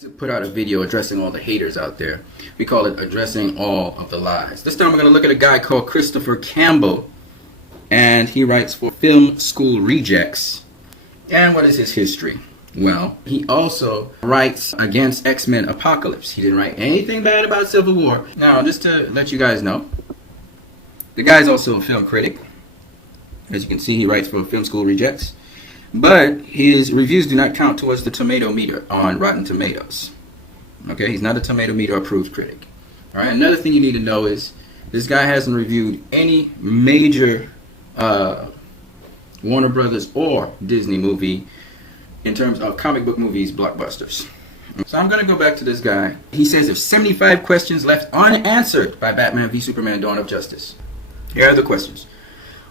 to put out a video addressing all the haters out there. We call it Addressing All of the Lies. This time we're going to look at a guy called Christopher Campbell, and he writes for Film School Rejects. And what is his history? Well, he also writes against X-Men Apocalypse. He didn't write anything bad about Civil War. Now, just to let you guys know, the guy's also a film critic. As you can see, he writes for Film School Rejects. But his reviews do not count towards the tomato meter on Rotten Tomatoes. Okay, he's not a tomato meter approved critic. All right, another thing you need to know is this guy hasn't reviewed any major Warner Brothers or Disney movie in terms of comic book movies blockbusters. So I'm going to go back to this guy. He says there's 75 questions left unanswered by Batman v Superman Dawn of Justice. Here are the questions.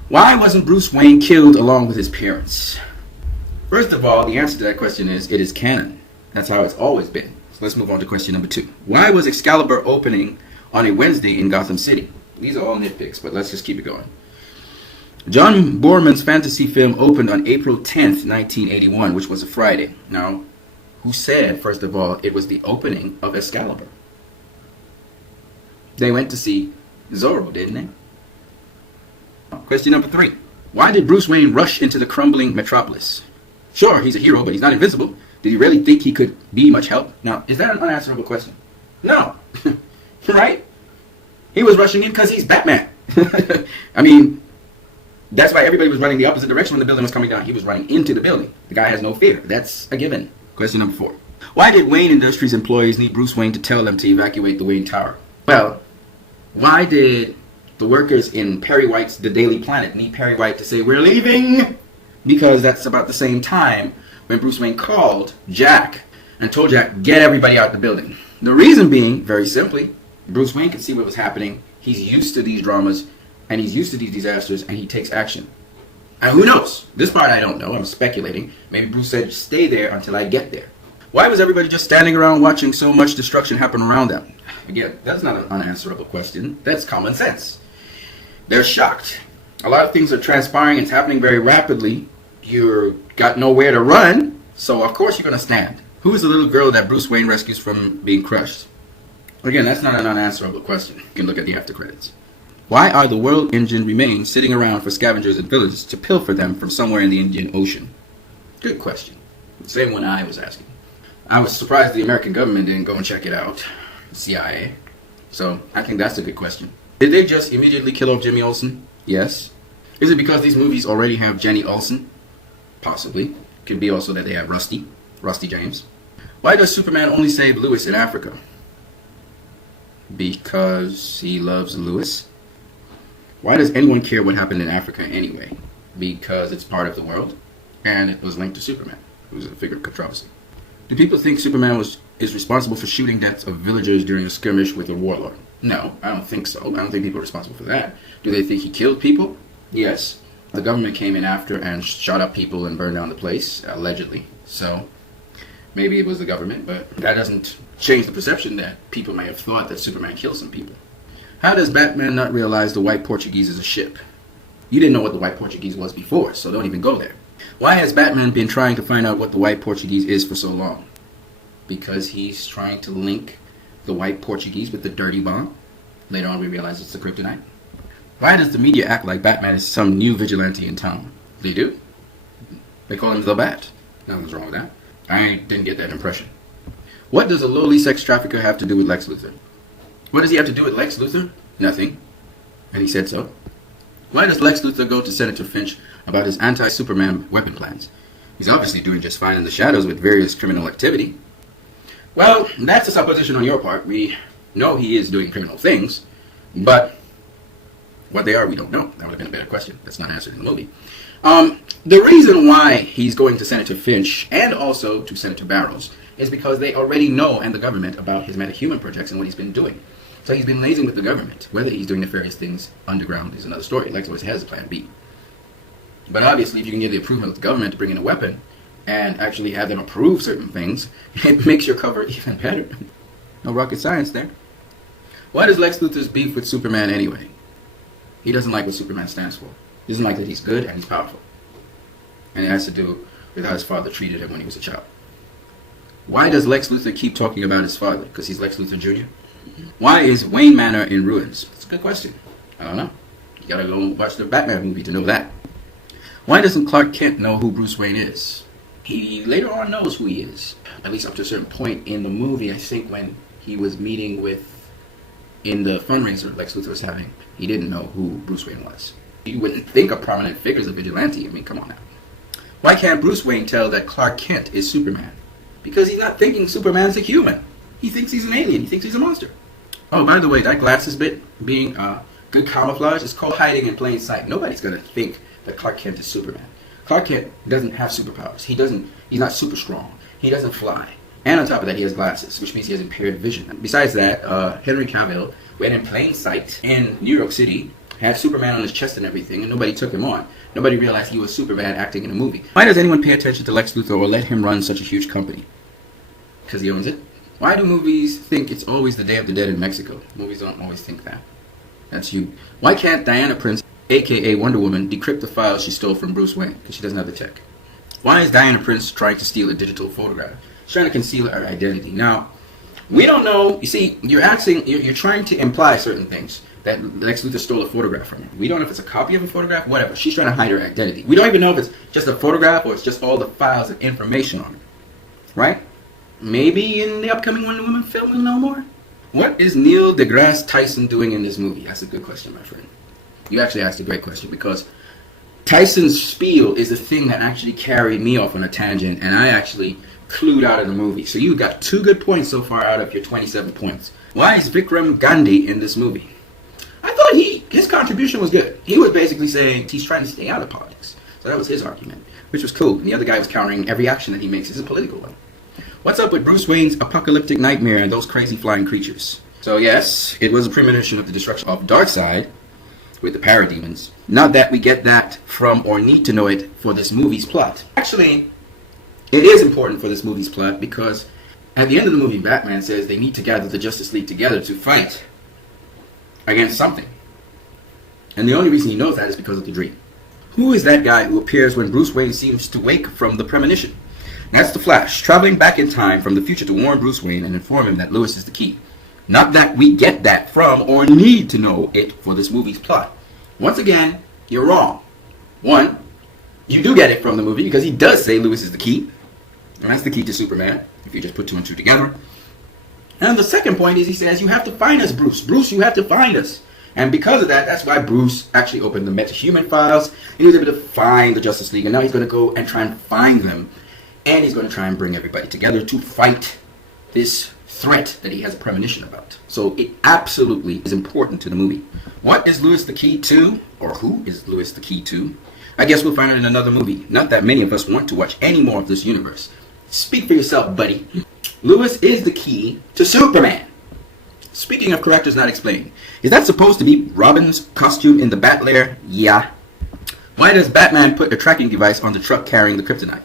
Why wasn't Bruce Wayne killed along with his parents? First of all, the answer to that question is it is canon. That's how it's always been. So let's move on to question number 2. Why was Excalibur opening on a Wednesday in Gotham City? These are all nitpicks, but let's just keep it going. John Boorman's fantasy film opened on April 10th, 1981, which was a Friday. Now, who said, first of all, it was the opening of Excalibur? They went to see Zorro, didn't they? Question number 3. Why did Bruce Wayne rush into the crumbling metropolis? Sure, he's a hero, but he's not invincible. Did he really think he could be much help? Now, is that an unanswerable question? No. Right? He was rushing in because he's Batman. I mean, that's why everybody was running the opposite direction when the building was coming down. He was running into the building. The guy has no fear. That's a given. Question number 4. Why did Wayne Industries employees need Bruce Wayne to tell them to evacuate the Wayne Tower? Well, why did the workers in Perry White's The Daily Planet need Perry White to say, "We're leaving"? Because that's about the same time when Bruce Wayne called Jack and told Jack, "Get everybody out the building." The reason being, very simply, Bruce Wayne could see what was happening. He's used to these dramas, and he's used to these disasters, and he takes action. And who knows? This part I don't know. I'm speculating. Maybe Bruce said, "Stay there until I get there." Why was everybody just standing around watching so much destruction happen around them? Again, that's not an unanswerable question. That's common sense. They're shocked. A lot of things are transpiring. It's happening very rapidly. You've got nowhere to run, so of course you're going to stand. Who is the little girl that Bruce Wayne rescues from being crushed? Again, that's not an unanswerable question. You can look at the after credits. Why are the world engine remains sitting around for scavengers and villagers to pilfer them from somewhere in the Indian Ocean? Good question. The same one I was asking. I was surprised the American government didn't go and check it out. CIA. So I think that's a good question. Did they just immediately kill off Jimmy Olsen? Yes. Is it because these movies already have Jenny Olsen? Possibly. Could be also that they have Rusty James. Why does Superman only save Lois in Africa? Because he loves Lois. Why does anyone care what happened in Africa anyway? Because it's part of the world, and it was linked to Superman, who's a figure of controversy. Do people think Superman is responsible for shooting deaths of villagers during a skirmish with a warlord? No, I don't think so. I don't think people are responsible for that. Do they think he killed people? Yes. The government came in after and shot up people and burned down the place, allegedly. So, maybe it was the government, but that doesn't change the perception that people may have thought that Superman killed some people. How does Batman not realize the White Portuguese is a ship? You didn't know what the White Portuguese was before, so don't even go there. Why has Batman been trying to find out what the White Portuguese is for so long? Because he's trying to link the White Portuguese with the dirty bomb. Later on we realize it's the kryptonite. Why does the media act like Batman is some new vigilante in town? They do. They call him the Bat. Nothing's wrong with that. I didn't get that impression. What does a lowly sex trafficker have to do with Lex Luthor? What does he have to do with Lex Luthor? Nothing. And he said so. Why does Lex Luthor go to Senator Finch about his anti-Superman weapon plans? He's obviously doing just fine in the shadows with various criminal activity. Well, that's a supposition on your part. We know he is doing criminal things, but what they are, we don't know. That would have been a better question. That's not answered in the movie. The reason why he's going to Senator Finch and also to Senator Barrows is because they already know, and the government, about his metahuman projects and what he's been doing. So he's been liaising with the government. Whether he's doing nefarious things underground is another story. Lex always has a plan B. But obviously, if you can get the approval of the government to bring in a weapon and actually have them approve certain things, it makes your cover even better. No rocket science there. Why does Lex Luthor's beef with Superman anyway? He doesn't like what Superman stands for. He doesn't like that he's good and he's powerful. And it has to do with how his father treated him when he was a child. Why does Lex Luthor keep talking about his father? Because he's Lex Luthor Jr.? Why is Wayne Manor in ruins? That's a good question. I don't know. You gotta go watch the Batman movie to know that. Why doesn't Clark Kent know who Bruce Wayne is? He later on knows who he is. At least up to a certain point in the movie, I think when he was meeting with, in the fundraiser Lex Luthor was having, he didn't know who Bruce Wayne was. You wouldn't think a prominent figure is a vigilante. I mean, come on now. Why can't Bruce Wayne tell that Clark Kent is Superman? Because he's not thinking Superman's a human. He thinks he's an alien. He thinks he's a monster. Oh, by the way, that glasses bit being good camouflage is called hiding in plain sight. Nobody's going to think that Clark Kent is Superman. Clark Kent doesn't have superpowers. He's not super strong. He doesn't fly. And on top of that, he has glasses, which means he has impaired vision. Besides that, Henry Cavill went in plain sight in New York City, had Superman on his chest and everything, and nobody took him on. Nobody realized he was Superman acting in a movie. Why does anyone pay attention to Lex Luthor or let him run such a huge company? Because he owns it. Why do movies think it's always the Day of the Dead in Mexico? Movies don't always think that. That's you. Why can't Diana Prince, a.k.a. Wonder Woman, decrypt the files she stole from Bruce Wayne? Because she doesn't have the tech. Why is Diana Prince trying to steal a digital photograph? She's trying to conceal her identity. Now, we don't know. You see, you're trying to imply certain things. That Lex Luthor stole a photograph from her. We don't know if it's a copy of a photograph, whatever. She's trying to hide her identity. We don't even know if it's just a photograph or it's just all the files and information on it. Right? Maybe in the upcoming Wonder Woman film we'll know more. What is Neil deGrasse Tyson doing in this movie? That's a good question, my friend. You actually asked a great question because Tyson's spiel is the thing that actually carried me off on a tangent and I actually clued out of the movie. So you got 2 good points so far out of your 27 points. Why is Vikram Gandhi in this movie? I thought his contribution was good. He was basically saying he's trying to stay out of politics. So that was his argument, which was cool. And the other guy was countering every action that he makes is a political one. What's up with Bruce Wayne's apocalyptic nightmare and those crazy flying creatures? So yes, it was a premonition of the destruction of Darkseid with the parademons. Not that we get that from or need to know it for this movie's plot. Actually, it is important for this movie's plot because at the end of the movie, Batman says they need to gather the Justice League together to fight against something. And the only reason he knows that is because of the dream. Who is that guy who appears when Bruce Wayne seems to wake from the premonition? That's the Flash, traveling back in time from the future to warn Bruce Wayne and inform him that Lois is the key. Not that we get that from or need to know it for this movie's plot. Once again, you're wrong. One, you do get it from the movie because he does say Lois is the key. And that's the key to Superman, if you just put 2 and 2 together. And the second point is he says, you have to find us, Bruce. Bruce, you have to find us. And because of that, that's why Bruce actually opened the metahuman files. And he was able to find the Justice League. And now he's going to go and try and find them. And he's going to try and bring everybody together to fight this threat that he has a premonition about. So it absolutely is important to the movie. What is Lois the key to? Or who is Lois the key to? I guess we'll find out in another movie. Not that many of us want to watch any more of this universe. Speak for yourself, buddy. Lois is the key to Superman. Speaking of characters not explained, is that supposed to be Robin's costume in the Bat Lair? Yeah. Why does Batman put a tracking device on the truck carrying the kryptonite?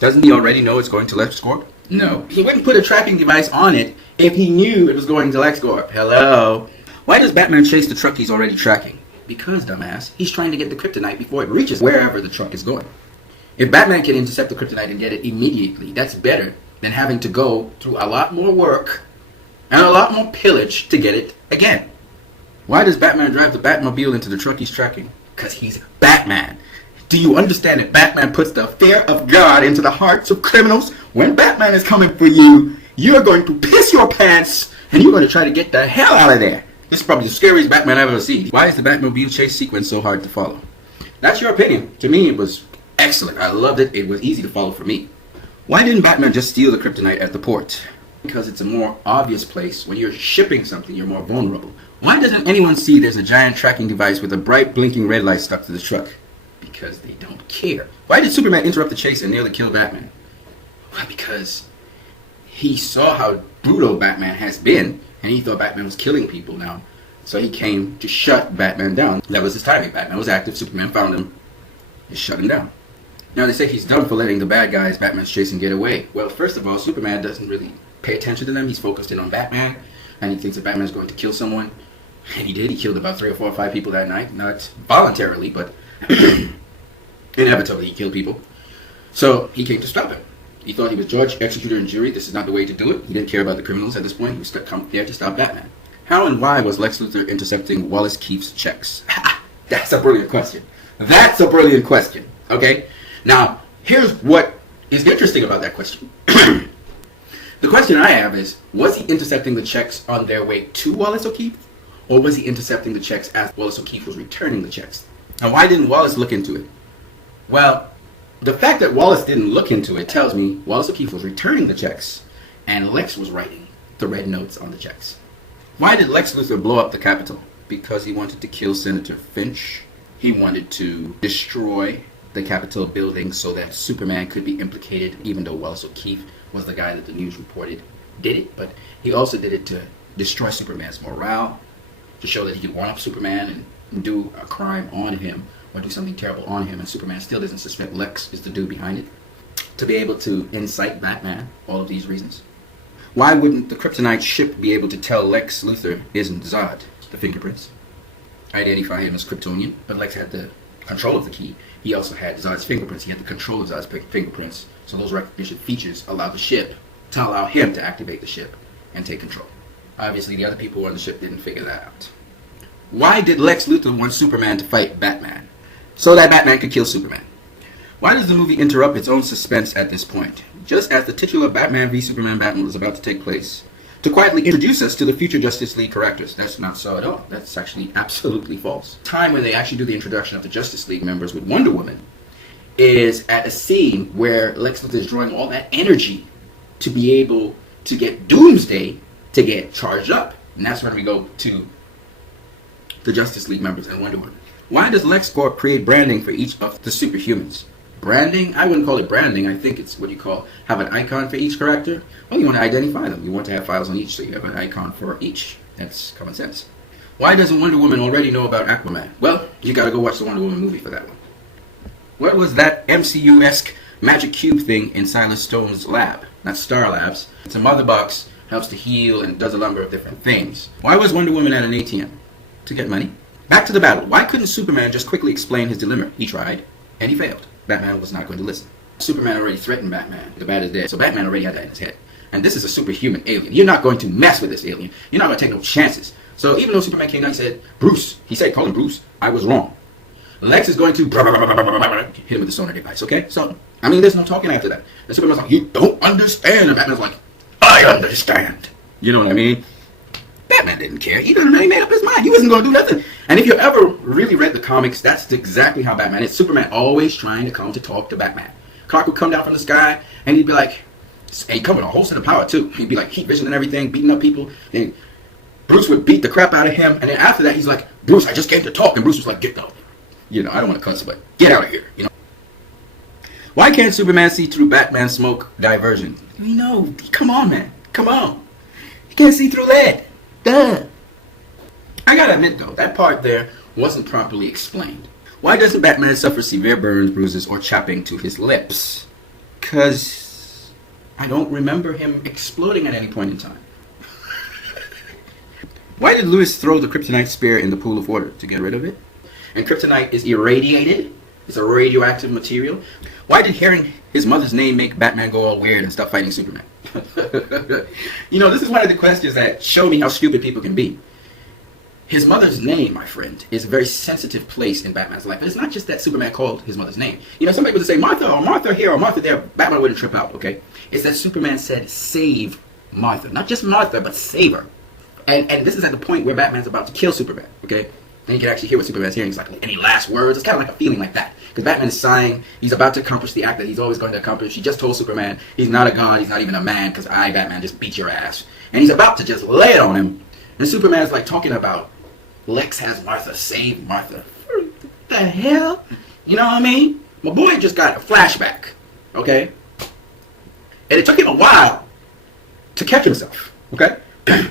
Doesn't he already know it's going to LexCorp? No. He wouldn't put a tracking device on it if he knew it was going to LexCorp. Hello. Why does Batman chase the truck he's already tracking? Because, dumbass, he's trying to get the kryptonite before it reaches wherever the truck is going. If Batman can intercept the kryptonite and get it immediately, that's better than having to go through a lot more work and a lot more pillage to get it again. Why does Batman drive the Batmobile into the truck he's tracking? Because he's Batman. Do you understand that Batman puts the fear of God into the hearts of criminals? When Batman is coming for you, you're going to piss your pants and you're going to try to get the hell out of there. This is probably the scariest Batman I've ever seen. Why is the Batmobile chase sequence so hard to follow? That's your opinion. To me, it was excellent. I loved it. It was easy to follow for me. Why didn't Batman just steal the kryptonite at the port? Because it's a more obvious place. When you're shipping something, you're more vulnerable. Why doesn't anyone see there's a giant tracking device with a bright blinking red light stuck to the truck? Because they don't care. Why did Superman interrupt the chase and nearly kill Batman? Why? Because he saw how brutal Batman has been, and he thought Batman was killing people now. So he came to shut Batman down. That was his timing. Batman was active. Superman found him. He shut him down. Now they say he's done for letting the bad guys Batman's chasing get away. Well, first of all, Superman doesn't really pay attention to them. He's focused in on Batman, and he thinks that Batman's going to kill someone. And he did. He killed about 3 or 4 or 5 people that night. Not voluntarily, but inevitably he killed people. So he came to stop him. He thought he was judge, executor, and jury. This is not the way to do it. He didn't care about the criminals at this point. He was there to stop Batman. How and why was Lex Luthor intercepting Wallace Keefe's checks? That's a brilliant question. That's a brilliant question. Okay? Now, here's what is interesting about that question. The question I have is, was he intercepting the checks on their way to Wallace O'Keefe? Or was he intercepting the checks as Wallace O'Keefe was returning the checks? And why didn't Wallace look into it? Well, the fact that Wallace didn't look into it tells me Wallace O'Keefe was returning the checks and Lex was writing the red notes on the checks. Why did Lex Luthor blow up the Capitol? Because he wanted to kill Senator Finch. He wanted to destroy the Capitol building so that Superman could be implicated, even though Wallace O'Keefe was the guy that the news reported did it. But he also did it to destroy Superman's morale, to show that he could one-up Superman and do a crime on him or do something terrible on him, and Superman still doesn't suspect Lex is the dude behind it. To be able to incite Batman, all of these reasons. Why wouldn't the Kryptonite ship be able to tell Lex Luthor isn't Zod? The fingerprints identify him as Kryptonian, but Lex had the control of the key. He also had Zod's fingerprints. He had the control of Zod's fingerprints. So those recognition features allowed the ship to allow him to activate the ship and take control. Obviously, the other people on the ship didn't figure that out. Why did Lex Luthor want Superman to fight Batman? So that Batman could kill Superman. Why does the movie interrupt its own suspense at this point? Just as the titular Batman v Superman battle is about to take place, to quietly introduce us to the future Justice League characters. That's not so at all. That's actually absolutely false. Time when they actually do the introduction of the Justice League members with Wonder Woman is at a scene where Lex Luthor is drawing all that energy to be able to get Doomsday to get charged up. And that's when we go to the Justice League members and Wonder Woman. Why does LexCorp create branding for each of the superhumans? Branding? I wouldn't call it branding. I think it's what you call have an icon for each character. Well, you want to identify them. You want to have files on each, so you have an icon for each. That's common sense. Why doesn't Wonder Woman already know about Aquaman? Well, you got to go watch the Wonder Woman movie for that one. What was that MCU-esque magic cube thing in Silas Stone's lab? Not Star Labs. It's a mother box, helps to heal, and does a number of different things. Why was Wonder Woman at an ATM? To get money. Back to the battle. Why couldn't Superman just quickly explain his dilemma? He tried, and he failed. Batman was not going to listen. Superman already threatened Batman. The bat is dead. So Batman already had that in his head. And this is a superhuman alien. You're not going to mess with this alien. You're not going to take no chances. So even though Superman came down and said, Bruce, he said, call him Bruce, I was wrong. Lex is going to hit him with the sonar device, okay? So, I mean, there's no talking after that. And Superman's like, you don't understand. And Batman's like, I understand. You know what I mean? Batman didn't care. He made up his mind. He wasn't going to do nothing. And if you ever really read the comics, that's exactly how Batman is. Superman always trying to come to talk to Batman. Clark would come down from the sky, and he'd be like, and he'd come with a whole set of power, too. He'd be like heat vision and everything, beating up people. And Bruce would beat the crap out of him. And then after that, he's like, Bruce, I just came to talk. And Bruce was like, get out. You know, I don't want to cuss, but get out of here. You know. Why can't Superman see through Batman's smoke diversion? You know, come on, man. Come on. He can't see through lead. Duh. I gotta admit though, that part there wasn't properly explained. Why doesn't Batman suffer severe burns, bruises, or chopping to his lips? Cause I don't remember him exploding at any point in time. Why did Lewis throw the kryptonite spear in the pool of water? To get rid of it? And kryptonite is irradiated. It's a radioactive material. Why did hearing his mother's name make Batman go all weird and stop fighting Superman? You know, this is one of the questions that show me how stupid people can be. His mother's name, my friend, is a very sensitive place in Batman's life. And it's not just that Superman called his mother's name. You know, somebody would say, Martha, or Martha here, or Martha there. Batman wouldn't trip out, okay? It's that Superman said, save Martha. Not just Martha, but save her. And this is at the point where Batman's about to kill Superman, okay? And you can actually hear what Superman's hearing. He's like, any last words? It's kind of like a feeling like that. Because Batman is sighing. He's about to accomplish the act that he's always going to accomplish. He just told Superman he's not a god. He's not even a man. Because I, Batman, just beat your ass. And he's about to just lay it on him. And Superman's like talking about, Lex has Martha. Save Martha. What the hell? You know what I mean? My boy just got a flashback. Okay? And it took him a while to catch himself. Okay?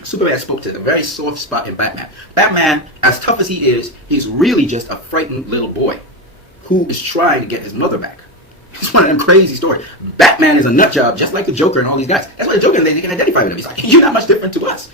Superman spoke to a very soft spot in Batman. Batman, as tough as he is, he's really just a frightened little boy who is trying to get his mother back. It's one of them crazy stories. Batman is a nut job, just like the Joker and all these guys. That's why the Joker, they can identify with him. He's like, you're not much different to us.